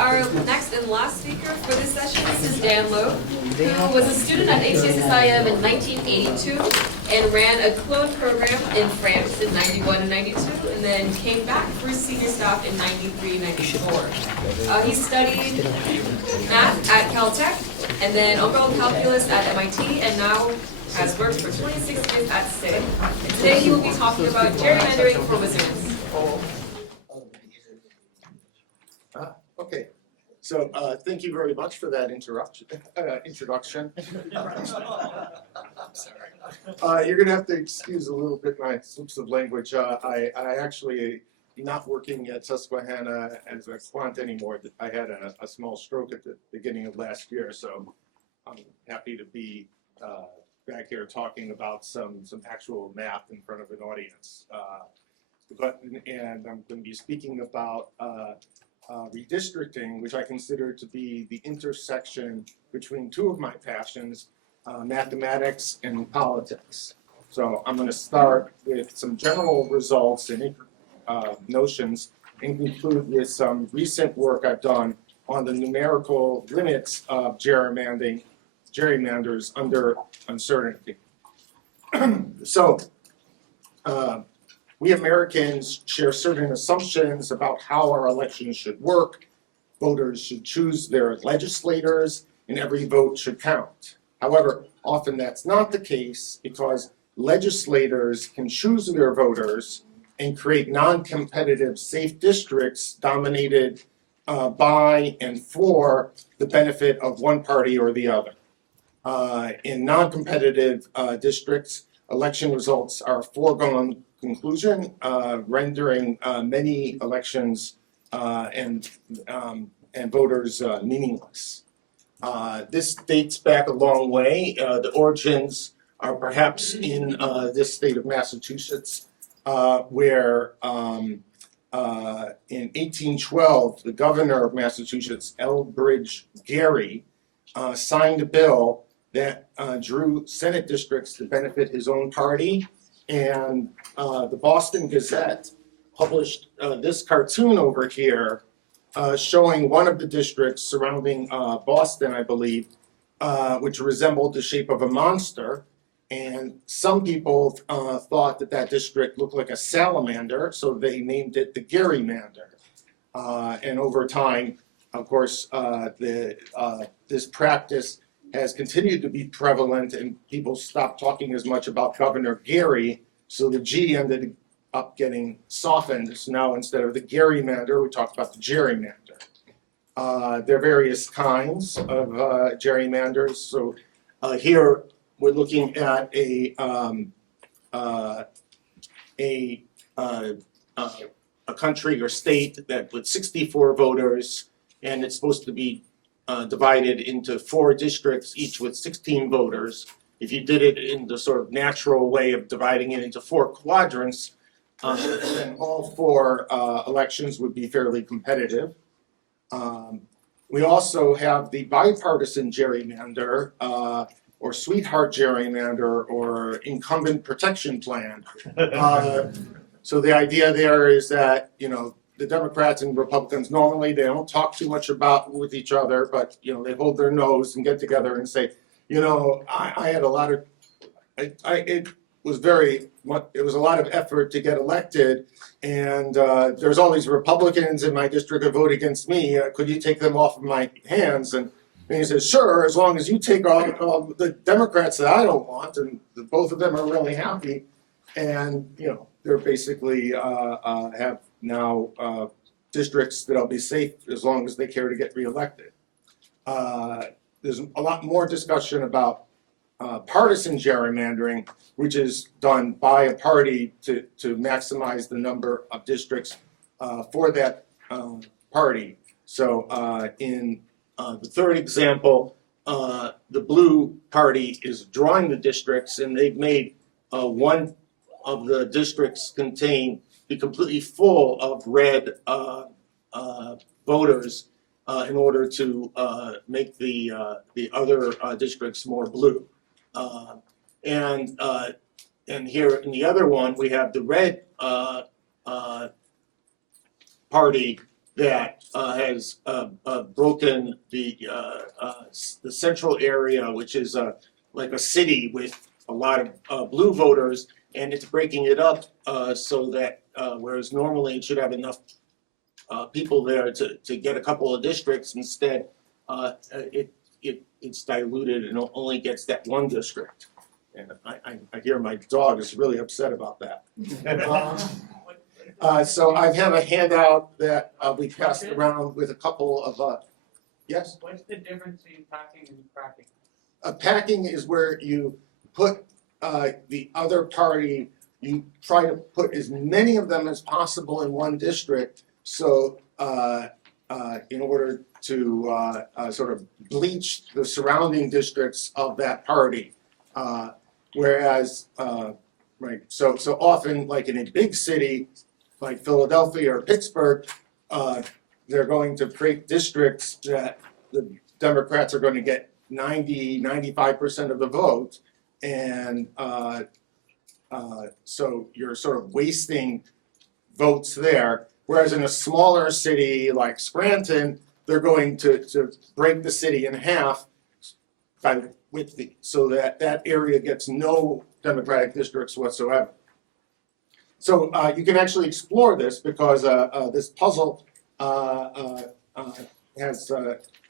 our next and last speaker for this session. This is Dan Loeb, who was a student at HCSSiM in 1982 and ran a clone program in France in 91 and 92, and then came back for senior staff in 93, 94. He studied math at Caltech, and then umbrella calculus at MIT, and now has worked for 26 years at SIM. And today he will be talking about gerrymandering for wizards. Okay, so thank you very much for that introduction. I'm sorry. You're gonna have to excuse a little bit my slips of language. I actually not working at Susquehanna as a quant anymore. I had a small stroke at the beginning of last year, so I'm happy to be back here talking about some actual math in front of an audience. And I'm going to be speaking about redistricting, which I consider to be the intersection between two of my passions, mathematics and politics. So I'm going to start with some general results and notions and conclude with some recent work I've done on the numerical limits of gerrymanders under uncertainty. So we Americans share certain assumptions about how our elections should work. Voters should choose their legislators, and every vote should count. However, often that's not the case because legislators can choose their voters and create non-competitive safe districts dominated by and for the benefit of one party or the other. In non-competitive districts, election results are a foregone conclusion, rendering many elections and voters meaningless. This dates back a long way. The origins are perhaps in this state of Massachusetts, where in 1812, the governor of Massachusetts, Elbridge Gerry, signed a bill that drew Senate districts to benefit his own party. And the Boston Gazette published this cartoon over here showing one of the districts surrounding Boston, I believe, which resembled the shape of a monster. And some people thought that that district looked like a salamander, so they named it the Gerrymander. And over time, of course, this practice has continued to be prevalent, and people stopped talking as much about Governor Gerry, so the G ended up getting softened. So now instead of the gerrymander, we talk about the gerrymander. There are various kinds of gerrymanders. So here we're looking at a country or state that with 64 voters, and it's supposed to be divided into 4 districts, each with 16 voters. If you did it in the sort of natural way of dividing it into 4 quadrants, then all 4 elections would be fairly competitive. We also have the bipartisan gerrymander, or sweetheart gerrymander, or incumbent protection plan. So the idea there is that, you know, the Democrats and Republicans normally they don't talk too much with each other, but you know they hold their nose and get together and say, you know, I had a lot of, it was a lot of effort to get elected, and there's all these Republicans in my district that vote against me. Could you take them off of my hands? And he says, sure, as long as you take all the Democrats that I don't want, and both of them are really happy, and you know they're basically have now districts that'll be safe as long as they care to get reelected. There's a lot more discussion about partisan gerrymandering, which is done by a party to maximize the number of districts for that party. So in the third example, the blue party is drawing the districts, and they've made one of the districts be completely full of red voters in order to make the other districts more blue. And here in the other one, we have the red party that has broken the central area, which is like a city with a lot of blue voters, and it's breaking it up so that whereas normally it should have enough people there to get a couple of districts, instead it's diluted and only gets that one district. And I hear my dog is really upset about that. So I have a handout that we passed around with a couple of, yes? What's the difference between packing and cracking? Packing is where you put the other party, you try to put as many of them as possible in one district, so in order to sort of bleach the surrounding districts of that party. Whereas, right, so often, like in a big city, like Philadelphia or Pittsburgh, they're going to create districts that the Democrats are going to get 95% of the vote, and so you're sort of wasting votes there. Whereas in a smaller city like Scranton, they're going to break the city in half so that area gets no Democratic districts whatsoever. So you can actually explore this because this puzzle has,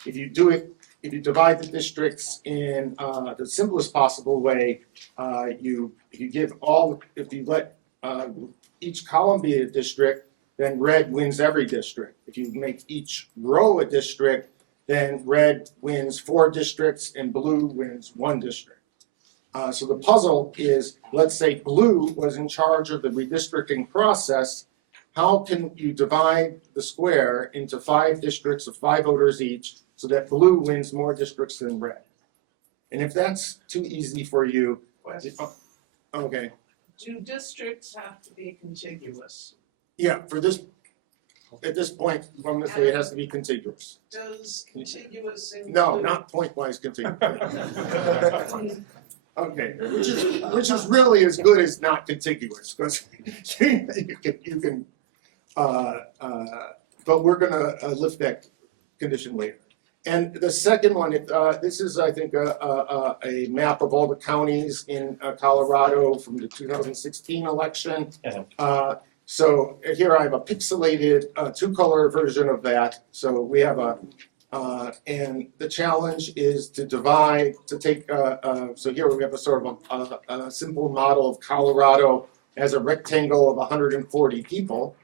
if you divide the districts in the simplest possible way, if you let each column be a district, then red wins every district. If you make each row a district, then red wins 4 districts and blue wins 1 district. So the puzzle is, let's say blue was in charge of the redistricting process. How can you divide the square into 5 districts of 5 voters each so that blue wins more districts than red? And if that's too easy for you, okay. Do districts have to be contiguous? Yeah, at this point, I'm gonna say it has to be contiguous. Does contiguous include? No, not point-wise contiguous. Okay, which is really as good as not contiguous, because you can but we're gonna lift that condition later. And the second one, this is, I think, a map of all the counties in Colorado from the 2016 election. So here I have a pixelated 2-color version of that. So we have and the challenge is to divide, to take, so here we have a sort of a simple model of Colorado as a rectangle of 140 people.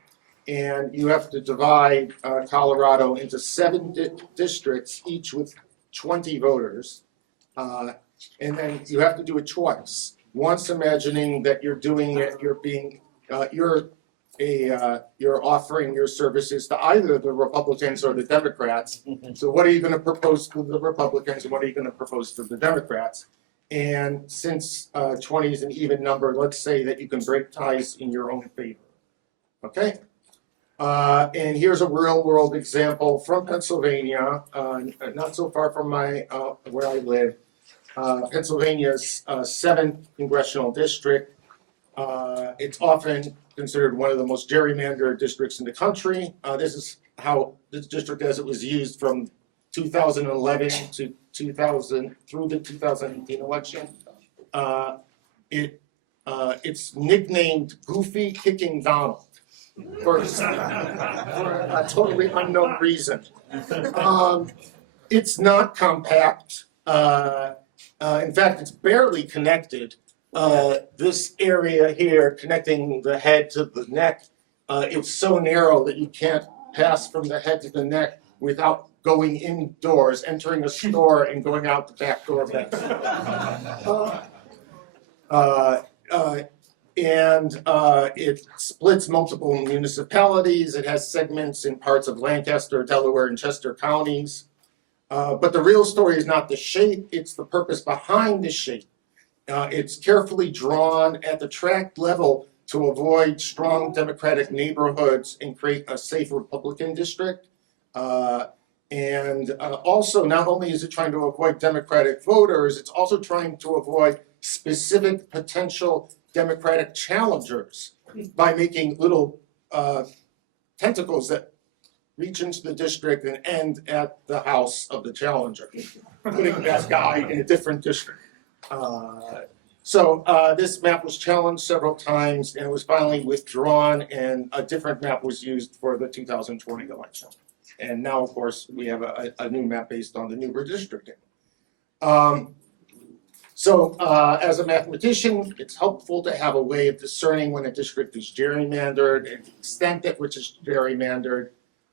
And you have to divide Colorado into 7 districts, each with 20 voters. And then you have to do it twice. Once imagining that you're doing it, you're offering your services to either the Republicans or the Democrats. So what are you going to propose to the Republicans and what are you going to propose to the Democrats? And since 20 is an even number, let's say that you can break ties in your own favor. Okay? And here's a real-world example from Pennsylvania, not so far from where I live. Pennsylvania's 7th congressional district. It's often considered one of the most gerrymandered districts in the country. This is how this district as it was used from 2011 to 2000 through the 2018 election. It's nicknamed Goofy Kicking Donald for a totally unknown reason. It's not compact. In fact, it's barely connected. This area here connecting the head to the neck, it's so narrow that you can't pass from the head to the neck without going indoors, entering a store and going out the back door. It splits multiple municipalities. It has segments in parts of Lancaster, Delaware, and Chester counties. But the real story is not the shape, it's the purpose behind the shape. It's carefully drawn at the tract level to avoid strong Democratic neighborhoods and create a safe Republican district. Also, not only is it trying to avoid Democratic voters, it's also trying to avoid specific potential Democratic challengers by making little tentacles that reach into the district and end at the house of the challenger, putting that guy in a different district. So this map was challenged several times and it was finally withdrawn, and a different map was used for the 2020 election. And now, of course, we have a new map based on the new redistricting. As a mathematician, it's helpful to have a way of discerning when a district is gerrymandered and the extent at which it's gerrymandered,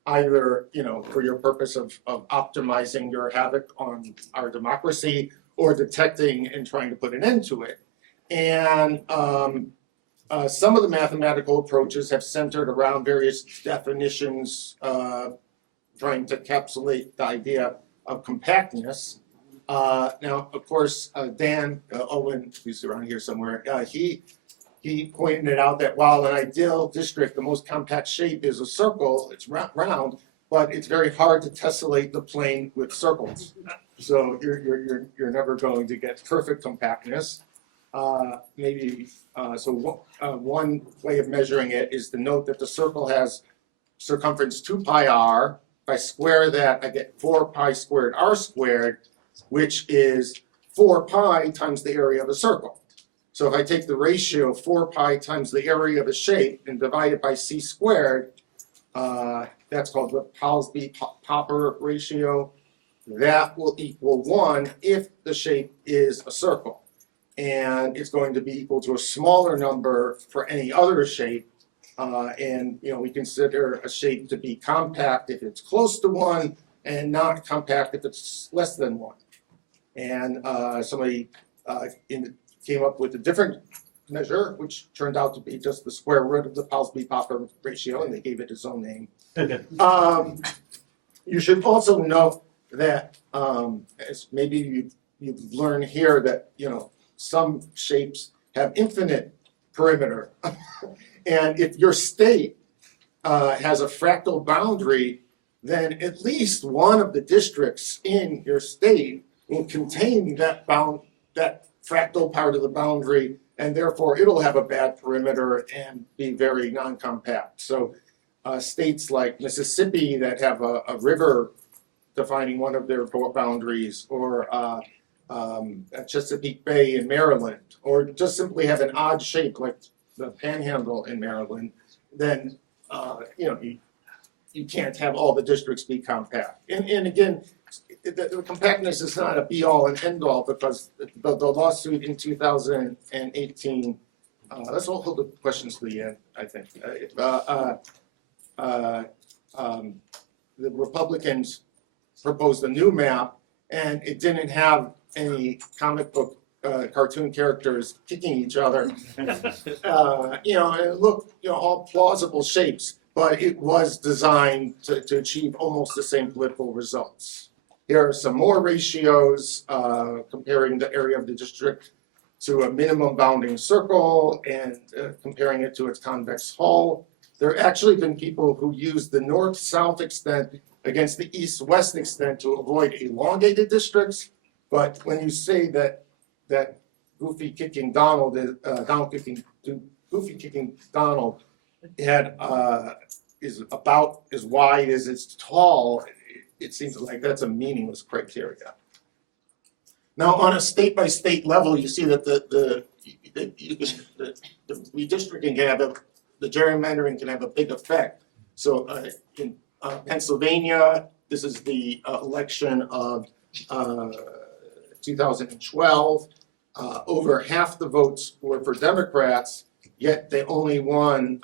either, for your purpose of optimizing your havoc on our democracy or detecting and trying to put an end to it. And some of the mathematical approaches have centered around various definitions, trying to encapsulate the idea of compactness. Now, of course, Dan Owen, who's around here somewhere, he pointed it out that while an ideal district, the most compact shape is a circle, it's round, but it's very hard to tessellate the plane with circles. So you're never going to get perfect compactness. One way of measuring it is to note that the circle has circumference 2 pi r. If I square that, I get 4 pi squared r squared, which is 4 pi times the area of a circle. So if I take the ratio of 4 pi times the area of a shape and divide it by c squared, that's called the Ponsonby-Popper ratio. That will equal 1 if the shape is a circle. And it's going to be equal to a smaller number for any other shape. We consider a shape to be compact if it's close to 1 and not compact if it's less than 1. And somebody came up with a different measure, which turned out to be just the square root of the Ponsonby-Popper ratio, and they gave it its own name. You should also note that, as maybe you've learned here, that some shapes have infinite perimeter. And if your state has a fractal boundary, then at least one of the districts in your state will contain that fractal part of the boundary, and therefore it'll have a bad perimeter and be very non-compact. So states like Mississippi that have a river defining one of their boundaries, or Chesapeake Bay in Maryland, or just simply have an odd shape like the Panhandle in Maryland, then you can't have all the districts be compact. And again, the compactness is not a be-all and end-all, because the lawsuit in 2018, let's hold the questions to the end, I think. The Republicans proposed a new map, and it didn't have any comic book cartoon characters kicking each other. And it looked, all plausible shapes, but it was designed to achieve almost the same political results. Here are some more ratios comparing the area of the district to a minimum bounding circle and comparing it to its convex hull. There have actually been people who used the north-south extent against the east-west extent to avoid elongated districts. But when you say that goofy kicking Donald is about as wide as it's tall, it seems like that's a meaningless criteria. Now, on a state-by-state level, you see that the redistricting can have the gerrymandering can have a big effect. So in Pennsylvania, this is the election of 2012. Over half the votes were for Democrats, yet they only won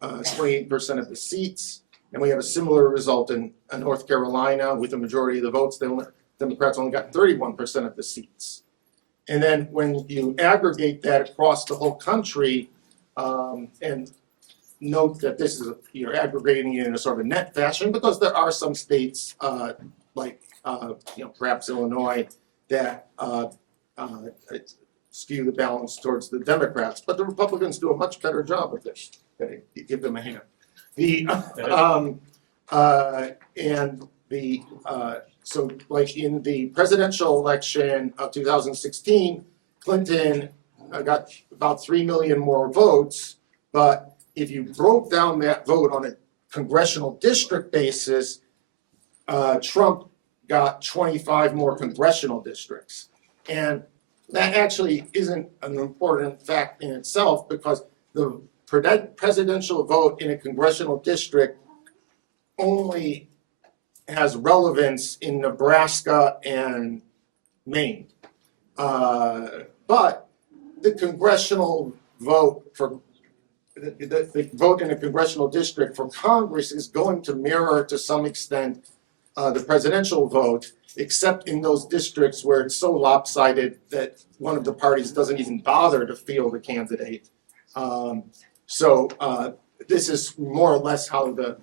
28% of the seats. And we have a similar result in North Carolina with the majority of the votes. Democrats only got 31% of the seats. And then when you aggregate that across the whole country, and note that this is you're aggregating it in a sort of net fashion, because there are some states like perhaps Illinois that skew the balance towards the Democrats, but the Republicans do a much better job of this. Okay, give them a hand. So like in the presidential election of 2016, Clinton got about 3 million more votes, but if you broke down that vote on a congressional district basis, Trump got 25 more congressional districts. And that actually isn't an important fact in itself, because the presidential vote in a congressional district only has relevance in Nebraska and Maine. But the congressional vote for the vote in a congressional district for Congress is going to mirror to some extent the presidential vote, except in those districts where it's so lopsided that one of the parties doesn't even bother to field a candidate. This is more or less how the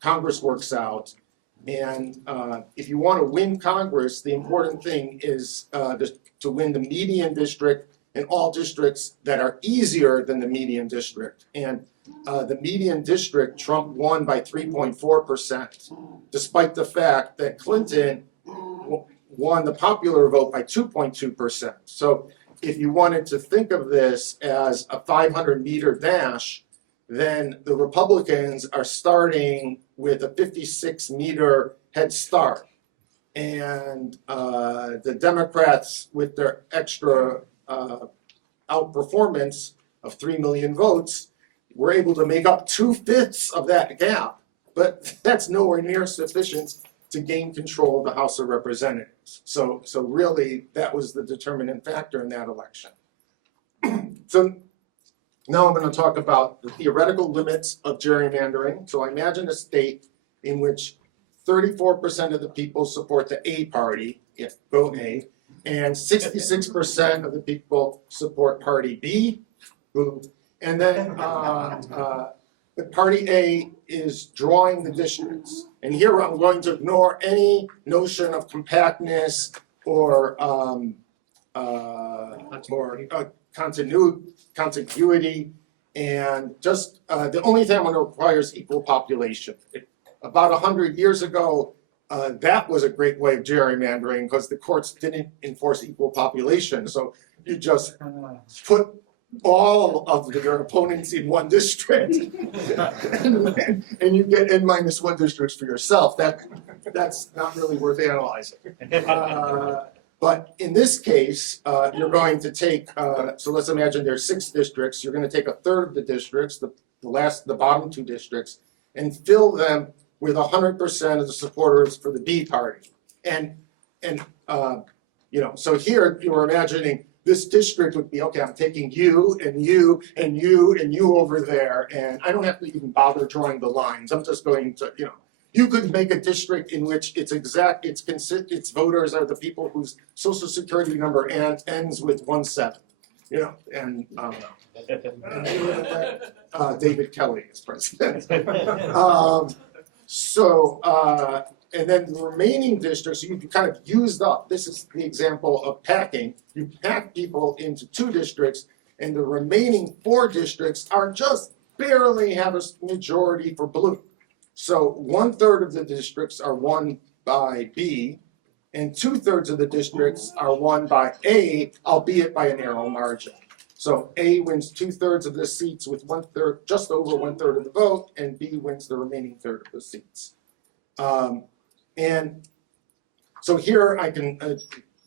Congress works out. And if you want to win Congress, the important thing is to win the median district and all districts that are easier than the median district. And the median district, Trump won by 3.4%, despite the fact that Clinton won the popular vote by 2.2%. So if you wanted to think of this as a 500-meter dash, then the Republicans are starting with a 56-meter head start. And the Democrats, with their extra outperformance of 3 million votes, were able to make up 2/5 of that gap. But that's nowhere near sufficient to gain control of the House of Representatives. So really, that was the determinant factor in that election. So now I'm going to talk about the theoretical limits of gerrymandering. So imagine a state in which 34% of the people support the A party, yes, vote A, and 66% of the people support party B, and then the party A is drawing the districts. And here I'm going to ignore any notion of compactness or contiguity, and just the only thing I'm going to require is equal population. About 100 years ago, that was a great way of gerrymandering, because the courts didn't enforce equal population. So you just put all of your opponents in one district, and you get N-1 districts for yourself. That's not really worth analyzing. But in this case, you're going to take, so let's imagine there's 6 districts. You're going to take a third of the districts, the bottom 2 districts, and fill them with 100% of the supporters for the B party. And so here you're imagining this district would be, okay, I'm taking you and you and you and you over there, and I don't have to even bother drawing the lines. I'm just going to, you could make a district in which its voters are the people whose social security number ends with 17, and David Kelly is president. And then the remaining districts, you kind of used up. This is the example of packing. You pack people into 2 districts, and the remaining 4 districts are just barely have a majority for blue. So 1/3 of the districts are won by B, and 2/3 of the districts are won by A, albeit by a narrow margin. So A wins 2/3 of the seats with 1/3, just over 1/3 of the vote, and B wins the remaining third of the seats. And so here I can,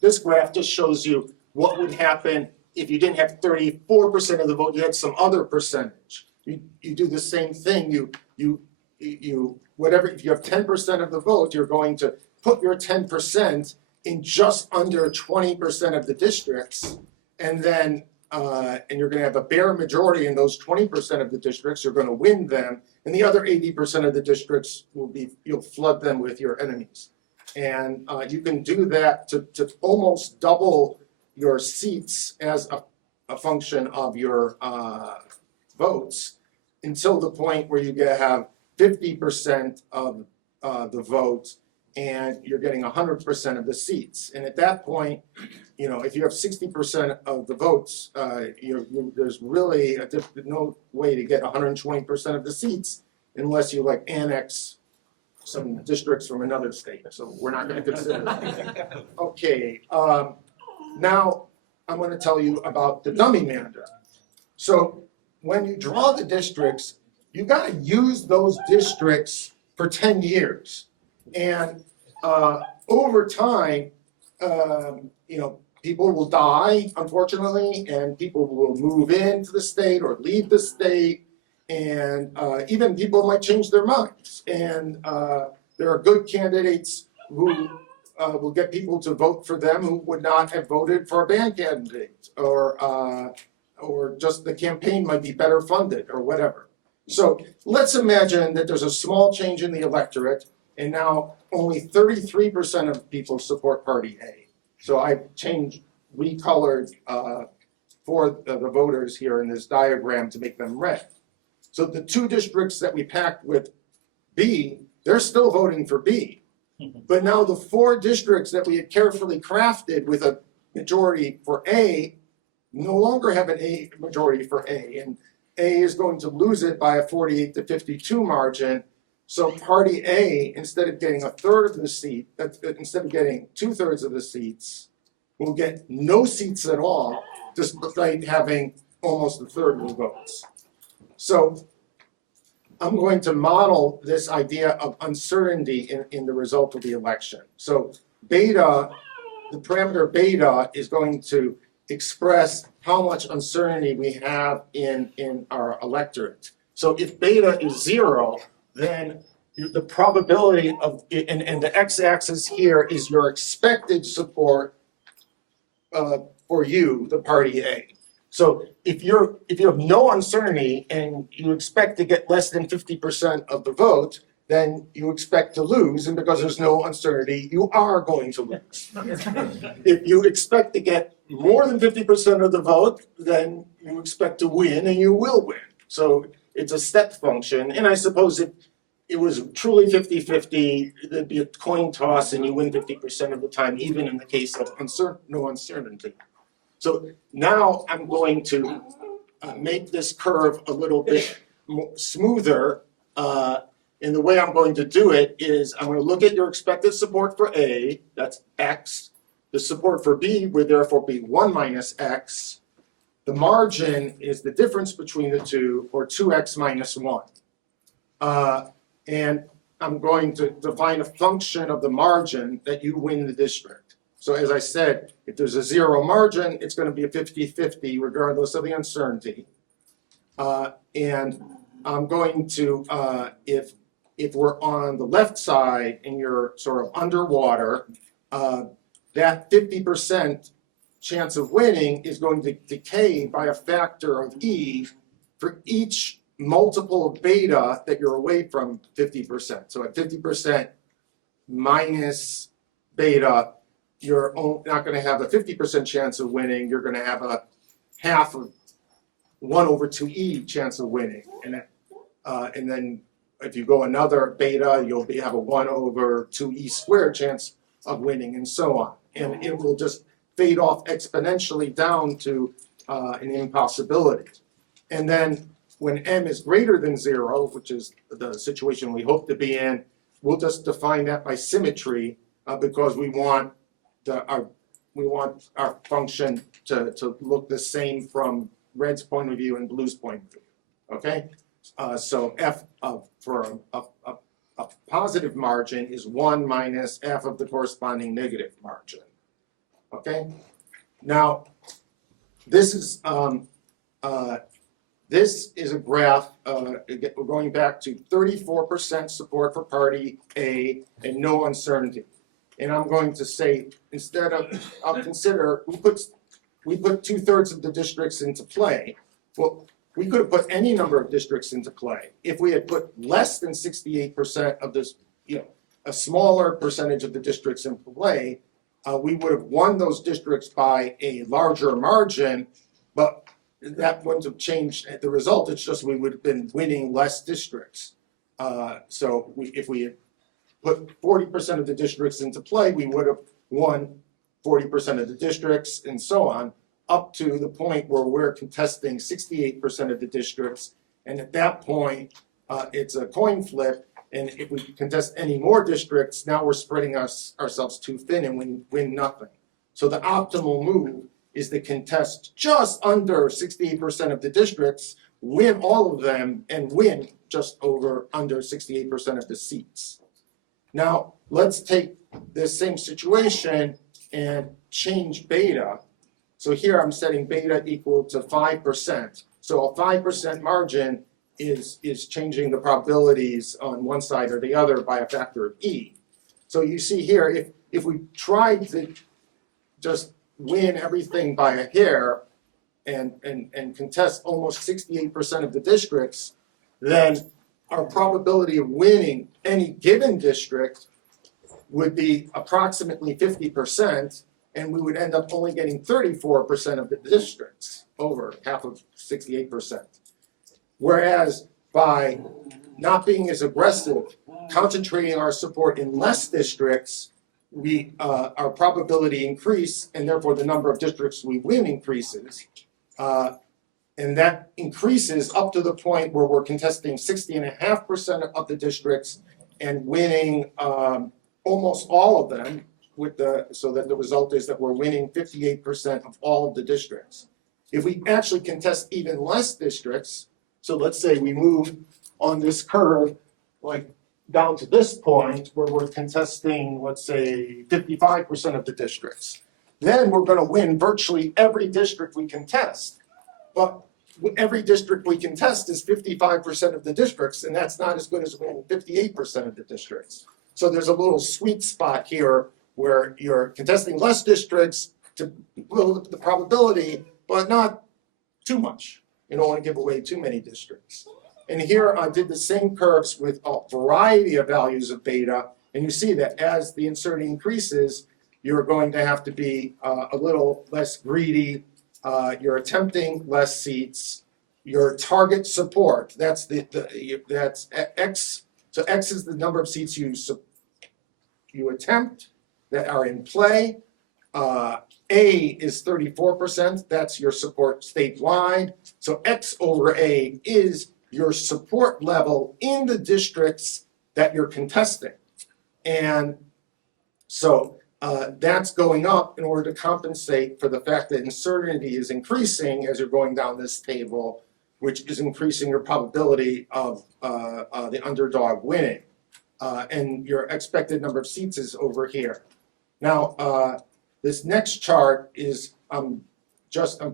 this graph just shows you what would happen if you didn't have 34% of the vote, you had some other percentage. You do the same thing, whatever, if you have 10% of the vote, you're going to put your 10% in just under 20% of the districts, and then and you're going to have a bare majority in those 20% of the districts. You're going to win them, and the other 80% of the districts you'll flood them with your enemies. And you can do that to almost double your seats as a function of your votes, until the point where you have 50% of the vote, and you're getting 100% of the seats. And at that point, if you have 60% of the votes, there's really no way to get 120% of the seats unless you annex some districts from another state. So we're not going to consider that. Okay, now I'm going to tell you about the dummymander. So when you draw the districts, you gotta use those districts for 10 years. And over time, people will die, unfortunately, and people will move into the state or leave the state, and even people might change their minds. And there are good candidates who will get people to vote for them who would not have voted for a bad candidate, or just the campaign might be better funded or whatever. So let's imagine that there's a small change in the electorate, and now only 33% of people support Party A. So I've recolored for the voters here in this diagram to make them red. So the two districts that we packed with B, they're still voting for B. But now the four districts that we had carefully crafted with a majority for A no longer have an A majority for A, and A is going to lose it by a 48 to 52 margin. So Party A, instead of getting a third of the seat, instead of getting 2/3 of the seats, will get no seats at all, despite having almost a third of the votes. So I'm going to model this idea of uncertainty in the result of the election. So beta, the parameter beta is going to express how much uncertainty we have in our electorate. So if beta is 0, then the probability of, and the x-axis here is your expected support for you, the Party A. So if you have no uncertainty and you expect to get less than 50% of the vote, then you expect to lose, and because there's no uncertainty, you are going to lose. If you expect to get more than 50% of the vote, then you expect to win, and you will win. So it's a step function, and I suppose if it was truly 50-50, there'd be a coin toss, and you win 50% of the time, even in the case of no uncertainty. So now I'm going to make this curve a little bit smoother. And the way I'm going to do it is I'm going to look at your expected support for A, that's X. The support for B would therefore be 1 minus X. The margin is the difference between the two, or 2X minus 1. And I'm going to define a function of the margin that you win the district. So as I said, if there's a 0 margin, it's going to be a 50-50 regardless of the uncertainty. And I'm going to, if we're on the left side and you're sort of underwater, that 50% chance of winning is going to decay by a factor of E for each multiple of beta that you're away from 50%. So at 50% minus beta, you're not going to have a 50% chance of winning. You're going to have a half of 1/2E chance of winning. And then if you go another beta, you'll have a 1/2E squared chance of winning, and so on. And it will just fade off exponentially down to an impossibility. And then when M is greater than 0, which is the situation we hope to be in, we'll just define that by symmetry because we want our function to look the same from red's point of view and blue's point of view. Okay, so F for a positive margin is 1 minus F of the corresponding negative margin. Okay, now this is a graph. We're going back to 34% support for Party A and no uncertainty. And I'm going to say, instead of, I'll consider, we put 2/3 of the districts into play. Well, we could have put any number of districts into play. If we had put less than 68% of this, a smaller percentage of the districts in play, we would have won those districts by a larger margin, but that wouldn't have changed the result. It's just we would have been winning less districts. So if we had put 40% of the districts into play, we would have won 40% of the districts, and so on, up to the point where we're contesting 68% of the districts. And at that point, it's a coin flip. And if we contest any more districts, now we're spreading ourselves too thin and win nothing. So the optimal move is to contest just under 68% of the districts, win all of them and win just under 68% of the seats. Now, let's take this same situation and change beta. So here I'm setting beta equal to 5%. So a 5% margin is changing the probabilities on one side or the other by a factor of E. So you see here, if we tried to just win everything by a hair and contest almost 68% of the districts, then our probability of winning any given district would be approximately 50%, and we would end up only getting 34% of the districts, over half of 68%. Whereas by not being as aggressive, concentrating our support in less districts, our probability increase, and therefore the number of districts we win increases. And that increases up to the point where we're contesting 60.5% of the districts and winning almost all of them, so that the result is that we're winning 58% of all of the districts. If we actually contest even less districts, so let's say we move on this curve like down to this point where we're contesting, let's say, 55% of the districts, then we're going to win virtually every district we contest. But every district we contest is 55% of the districts, and that's not as good as winning 58% of the districts. So there's a little sweet spot here where you're contesting less districts to build up the probability, but not too much. You don't want to give away too many districts. And here I did the same curves with a variety of values of beta, and you see that as the uncertainty increases, you're going to have to be a little less greedy. You're attempting less seats. Your target support, that's that's X. So X is the number of seats you attempt that are in play. A is 34%. That's your support statewide. So X over A is your support level in the districts that you're contesting. And so that's going up in order to compensate for the fact that uncertainty is increasing as you're going down this table, which is increasing your probability of the underdog winning. And your expected number of seats is over here. Now, this next chart is I'm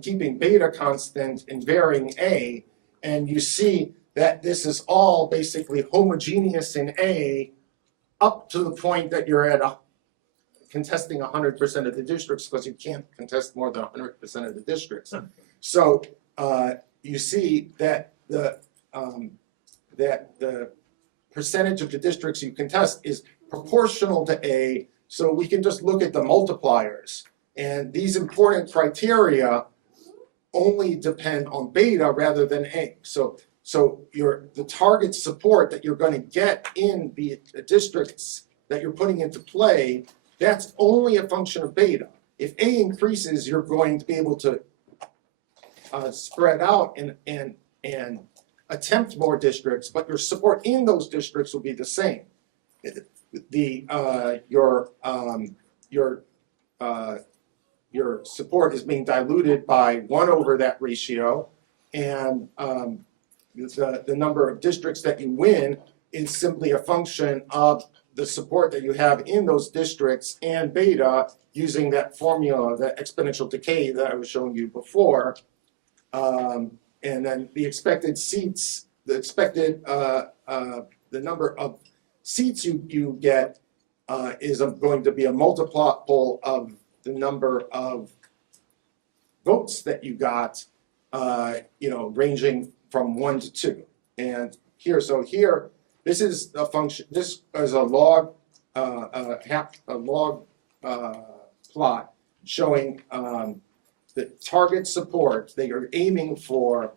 keeping beta constant and varying A, and you see that this is all basically homogeneous in A up to the point that you're at contesting 100% of the districts, because you can't contest more than 100% of the districts. So you see that the percentage of the districts you contest is proportional to A. So we can just look at the multipliers, and these important criteria only depend on beta rather than A. So the target support that you're going to get in the districts that you're putting into play, that's only a function of beta. If A increases, you're going to be able to spread out and attempt more districts, but your support in those districts will be the same. Your support is being diluted by 1 over that ratio, and the number of districts that you win is simply a function of the support that you have in those districts and beta using that formula, that exponential decay that I was showing you before. And then the expected seats, the number of seats you get is going to be a multiple of the number of votes that you got, ranging from 1 to 2. And here, this is a function. This is a log, plot showing the target support that you're aiming for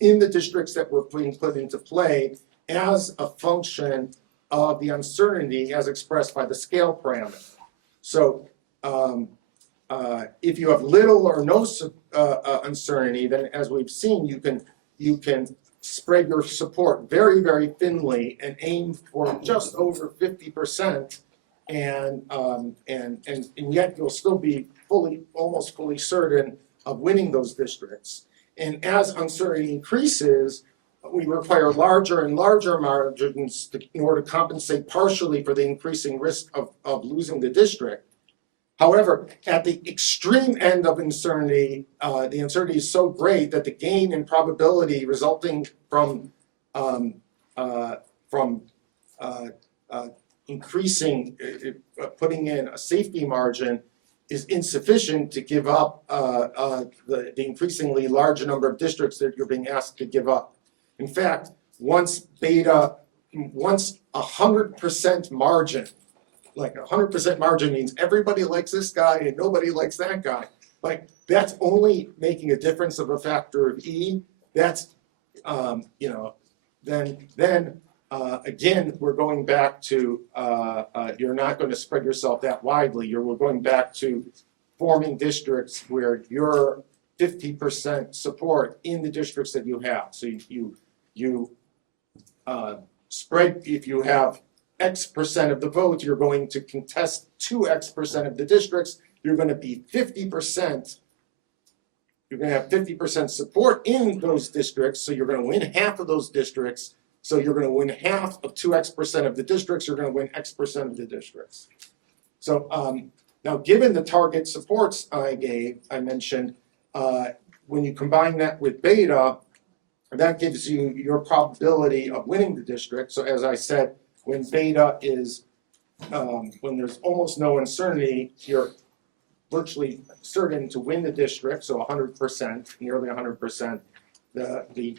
in the districts that were being put into play as a function of the uncertainty as expressed by the scale parameter. So if you have little or no uncertainty, then as we've seen, you can spread your support very, very thinly and aim for just over 50%, and yet you'll still be almost fully certain of winning those districts. And as uncertainty increases, we require larger and larger margins in order to compensate partially for the increasing risk of losing the district. However, at the extreme end of uncertainty, the uncertainty is so great that the gain in probability resulting from increasing, putting in a safety margin is insufficient to give up the increasingly large number of districts that you're being asked to give up. In fact, once 100% margin, like 100% margin means everybody likes this guy and nobody likes that guy. Like that's only making a difference of a factor of E. That's, then again, we're going back to, you're not going to spread yourself that widely. We're going back to forming districts where you're 50% support in the districts that you have. So you spread, if you have X% of the vote, you're going to contest 2X% of the districts. You're going to be 50%. You're going to have 50% support in those districts. So you're going to win half of those districts. So you're going to win half of 2X% of the districts. You're going to win X% of the districts. So now, given the target supports I mentioned, when you combine that with beta, that gives you your probability of winning the district. So as I said, when beta is, when there's almost no uncertainty, you're virtually certain to win the district, so 100%, nearly 100%. The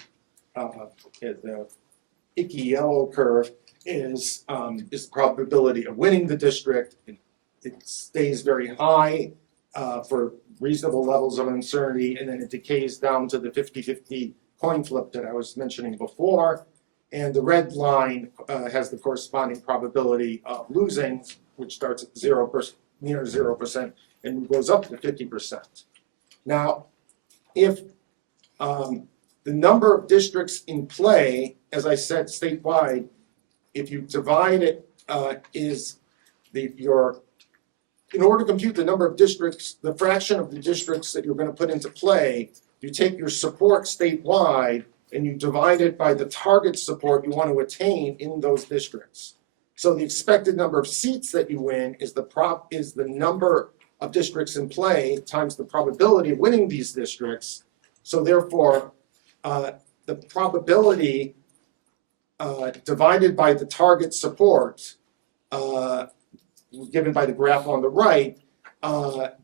icky yellow curve is the probability of winning the district. It stays very high for reasonable levels of uncertainty, and then it decays down to the 50-50 coin flip that I was mentioning before. And the red line has the corresponding probability of losing, which starts at 0%, near 0%, and goes up to 50%. Now, if the number of districts in play, as I said, statewide, if you divide it, in order to compute the number of districts, the fraction of the districts that you're going to put into play, you take your support statewide and you divide it by the target support you want to attain in those districts. So the expected number of seats that you win is the number of districts in play times the probability of winning these districts. So therefore, the probability divided by the target support, given by the graph on the right,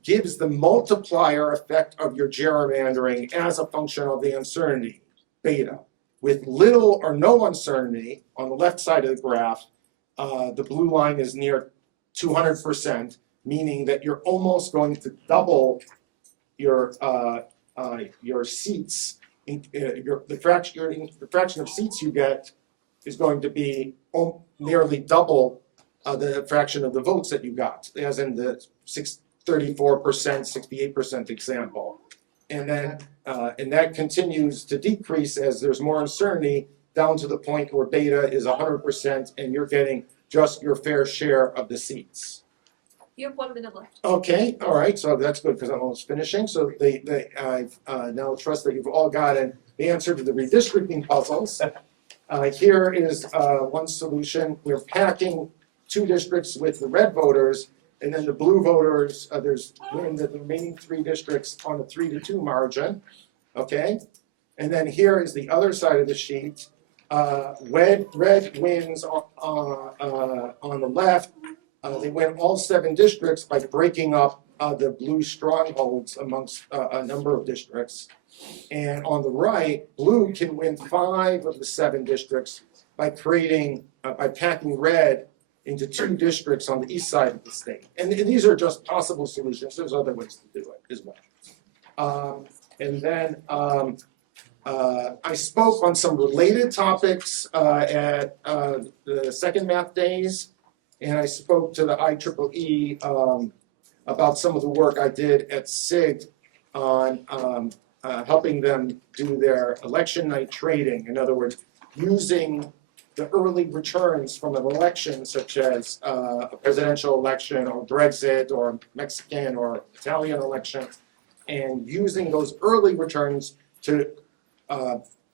gives the multiplier effect of your gerrymandering as a function of the uncertainty, beta. With little or no uncertainty on the left side of the graph, the blue line is near 200%, meaning that you're almost going to double your seats. The fraction of seats you get is going to be nearly double the fraction of the votes that you got, as in the 34%, 68% example. And then and that continues to decrease as there's more uncertainty, down to the point where beta is 100% and you're getting just your fair share of the seats. You have 1 minute left. Okay, all right, so that's good because I'm almost finishing. So I now trust that you've all gotten the answer to the redistricting puzzles. Here is one solution. We're packing 2 districts with the red voters, and then the blue voters, there's winning the remaining 3 districts on a 3-2 margin, okay? And then here is the other side of the sheet. Red wins on the left. They win all 7 districts by breaking up the blue strongholds amongst a number of districts. And on the right, blue can win 5 of the 7 districts by packing red into 2 districts on the east side of the state. And these are just possible solutions. There's other ways to do it as well. And then I spoke on some related topics at the second math days, and I spoke to the IEEE about some of the work I did at SIG on helping them do their election night trading. In other words, using the early returns from an election, such as a presidential election or Brexit or Mexican or Italian election, and using those early returns to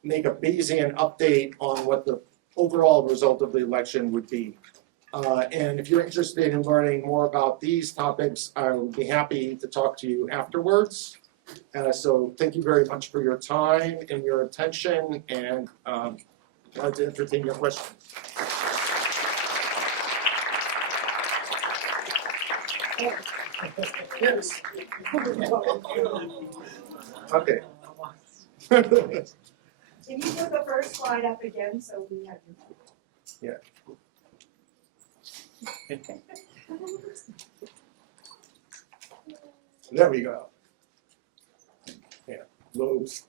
make a Bayesian update on what the overall result of the election would be. And if you're interested in learning more about these topics, I will be happy to talk to you afterwards. So thank you very much for your time and your attention, and I'd like to entertain your questions. Yes. Okay. Can you put the first slide up again so we have? There we go. Yeah, Loeb's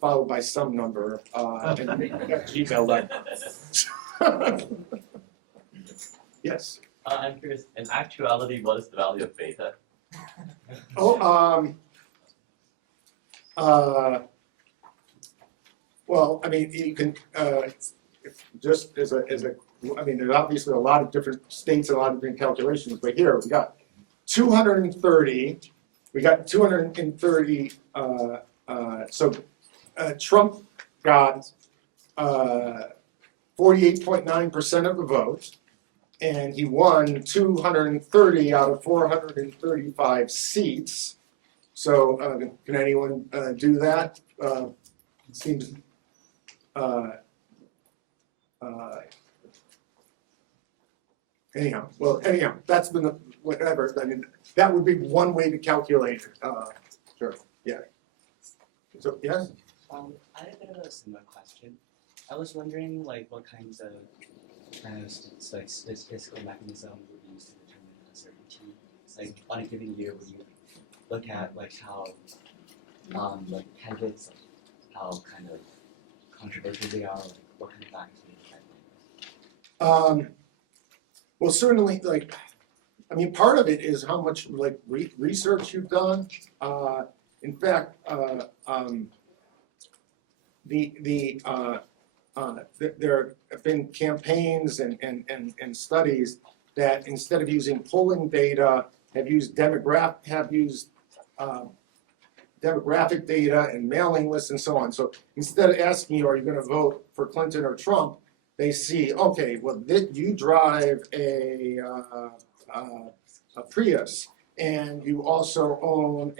followed by some number, and Gmail. Yes. I'm curious, in actuality, what is the value of beta? Oh, well, I mean, you can, just as a, I mean, there's obviously a lot of different states and a lot of different calculations, but here we got 230, so Trump got 48.9% of the vote, and he won 230 out of 435 seats. So can anyone do that? It seems anyhow, that's been the, whatever. I mean, that would be one way to calculate it. Sure, yeah. So, yes? I had a bit of a similar question. I was wondering, like, what kinds of statistical mechanism would you use to determine uncertainty? Like, on a given year, would you look at like how, like candidates, how kind of controversial they are, like what kind of factors would you look at? Well, certainly, like, I mean, part of it is how much like research you've done. In fact, there have been campaigns and studies that instead of using polling data, have used demographic data and mailing lists and so on. So instead of asking you, are you going to vote for Clinton or Trump, they see, okay, well, you drive a Prius, and you also own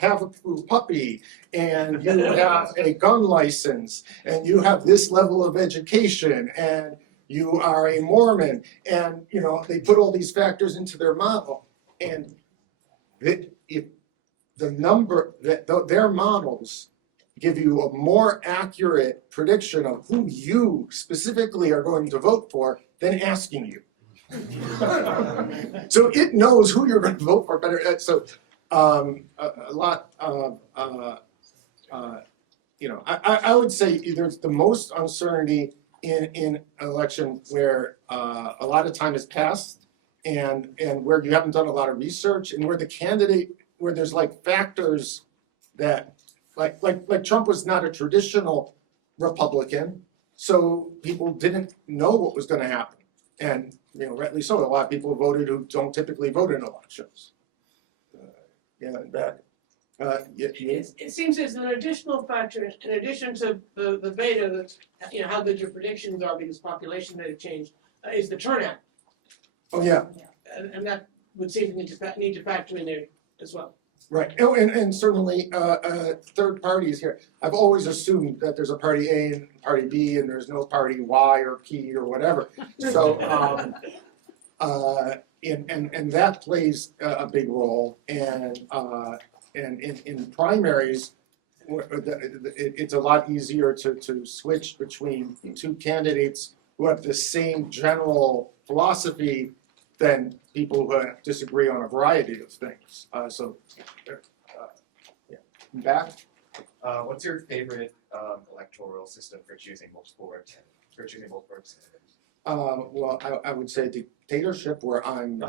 have a puppy, and you have a gun license, and you have this level of education, and you are a Mormon, and you know they put all these factors into their model, and if the number that their models give you a more accurate prediction of who you specifically are going to vote for than asking you. So it knows who you're going to vote for better. So a lot of, you know, I would say there's the most uncertainty in an election where a lot of time has passed and where you haven't done a lot of research and where the candidate, where there's like factors that like Trump was not a traditional Republican, so people didn't know what was going to happen. And you know, rightly so. A lot of people voted who don't typically vote in elections. It seems there's an additional factor in addition to the beta that's, you know, how good your predictions are because population may have changed, is the turnout. Oh yeah. And that would seem to need to factor in there as well. Right. Oh, and certainly third parties here. I've always assumed that there's a party A and party B, and there's no party Y or P or whatever. So and that plays a big role. And in primaries, it's a lot easier to switch between two candidates who have the same general philosophy than people who disagree on a variety of things. Back. What's your favorite electoral system for choosing multiple representatives? Well, I would say dictatorship, where I'm.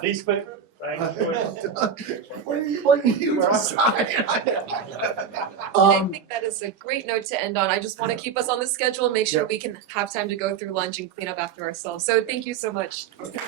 Least favorite? What do you decide? I think that is a great note to end on. I just want to keep us on the schedule and make sure we can have time to go through lunch and clean up after ourselves. So thank you so much. Okay.